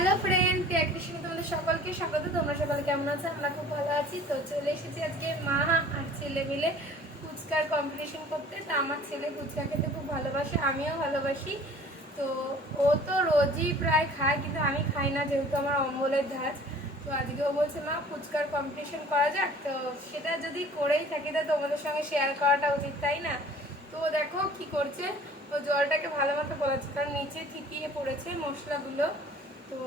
Hello friend, ক্রিয়েশনে তোমাদের সকলকে স্বাগত। তোমরা সকলে কেমন আছো? আমরা খুব ভালো আছি। তো চলে এসেছি আজকে মা আর ছেলে মিলে ফুচকার কম্পিটিশন করতে। তো আমার ছেলে ফুচকা খেতে খুব ভালোবাসে, আমিও ভালোবাসি। তো ও তো রোজই প্রায় খায়, কিন্তু আমি খাই না, যেহেতু আমার অম্বলের ধাঁচ। তো আজকে ও বলছে মা ফুচকার কম্পিটিশন করা যাক। তো সেটা যদি করেই থাকি তো তোমাদের সঙ্গে শেয়ার করাটা উচিত, তাই না? তো দেখো কি করছে, ও জলটাকে ভালো মতো গলাচ্ছে, কারণ নিচে থিতিয়ে পড়েছে মশলাগুলো। তো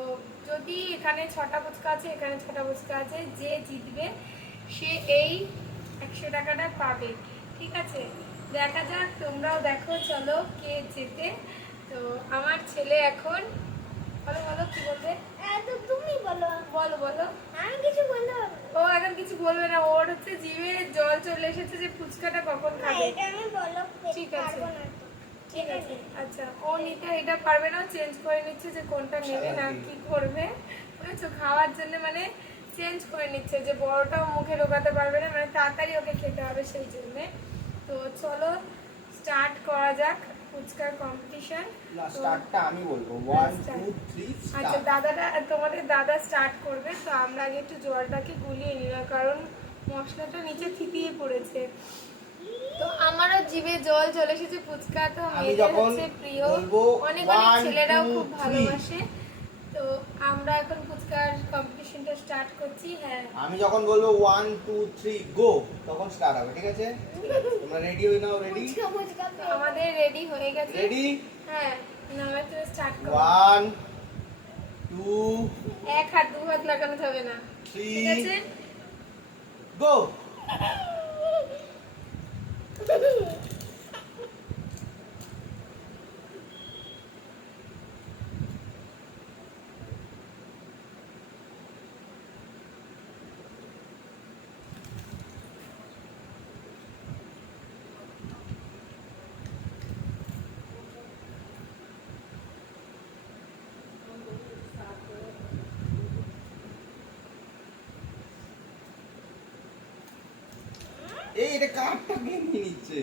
যদি এখানে 6টা ফুচকা আছে, এখানে 6টা ফুচকা আছে, যে জিতবে সে এই 100 টাকাটা পাবে। ঠিক আছে, দেখা যাক, তোমরাও দেখো, চলো কে জেতে। তো আমার ছেলে এখন বলো বলো কি বলবে? তো তুমি বলো। বলো বলো। আমি কিছু বলতে পারবো না। ও এখন কিছু বলবে না, ওর হচ্ছে জিভে জল চলে এসেছে যে ফুচকাটা কখন খাবে। এটা আমি বলো ঠিক আছে, পারবো না তো। ঠিক আছে। আচ্ছা, ও নিতে এটা পারবে না, চেঞ্জ করে নিচ্ছে যে কোনটা নেবে না কি করবে, বুঝেছো? খাওয়ার জন্য মানে চেঞ্জ করে নিচ্ছে, যে বড়টাও মুখে ঢোকাতে পারবে না, মানে তাড়াতাড়ি ওকে খেতে হবে সেই জন্যে। তো চলো স্টার্ট করা যাক ফুচকার কম্পিটিশন। না, স্টার্টটা আমি বলবো 1 2 3 আচ্ছা, স্টার্ট। দাদাটা তোমাদের দাদা স্টার্ট করবে। তো আমরা আগে একটু জলটাকে গুলিয়ে নিলাম, কারণ মশলাটা নিচে থিতিয়ে পড়েছে। তো আমারও জিভে জল চলে এসেছে। ফুচকা তো আমি মেয়েদের যখন হচ্ছে প্রিয়, বলবো অনেক 1 ছেলেরাও 2 খুব 3, ভালোবাসে। তো আমরা এখন ফুচকার কম্পিটিশনটা স্টার্ট করছি। হ্যাঁ, আমি যখন বলবো 1 2 3 গো, তখন স্টার্ট হবে। ঠিক আছে, তোমরা রেডি হয়ে নাও। রেডি? তো আমাদের রেডি হয়ে গেছে। রেডি? হ্যাঁ, নাম্বার থেকে স্টার্ট করো। 1 2 এক হাত দু হাত লাগানো যাবে না, ঠিক 3 আছে? গো। এই এটা কারটা নিয়ে নিচ্ছে।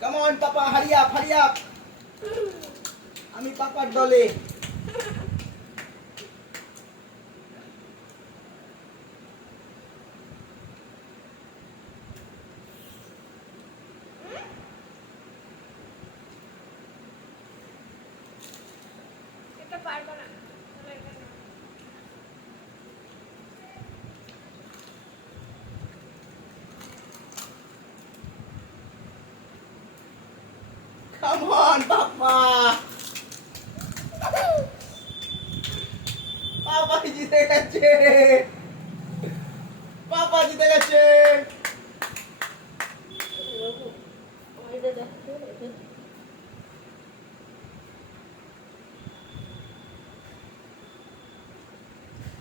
Come on papa, hurry up hurry up. আমি পাপার দলে। এটা পারবো না। কাম অন পাপা। পাপা জিতে গেছে। পাপা জিতে গেছে।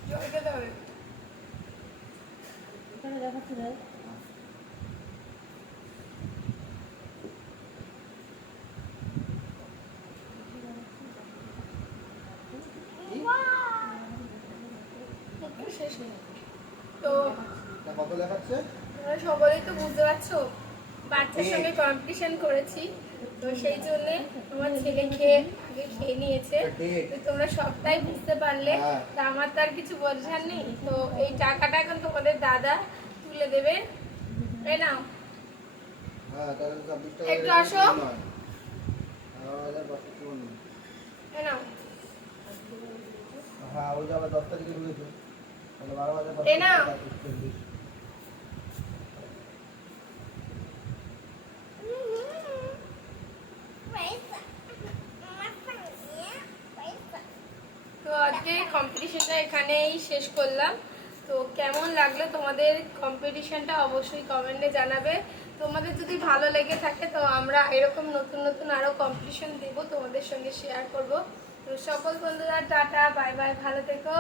জল খেতে হবে। শেষ নেই তো। এটা কত দেখাচ্ছে? তোমরা সকলেই তো বুঝতে পারছো, বাচ্চার সঙ্গে কম্পিটিশন করেছি, তো সেই জন্য আমার ছেলে আগে খেয়ে নিয়েছে। তো তোমরা সবটাই বুঝতে পারলে। তো আমার তো আর কিছু বোঝার নেই। তো এই টাকাটা এখন তোমাদের দাদা তুলে দেবে। এই নাও, হ্যাঁ, তাহলে 26 টাকা। একটু আসো। এই নাও। হ্যাঁ, ওই যে আবার 10 তারিখে ঢুকেছে। তাহলে 12,000 এই নাও। তো আজকে কম্পিটিশনটা এখানেই শেষ করলাম। তো কেমন লাগলো তোমাদের কম্পিটিশনটা অবশ্যই কমেন্টে জানাবে। তোমাদের যদি ভালো লেগে থাকে তো আমরা এরকম নতুন নতুন আরো কম্পিটিশন দেব, তোমাদের সঙ্গে শেয়ার করব। তো সকল বন্ধুরা টাটা, বাই বাই, ভালো থেকো,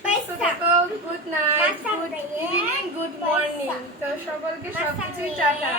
সুস্থ থেকো, good night, good evening, good morning. তো সকলকে সবকিছুই টাটা।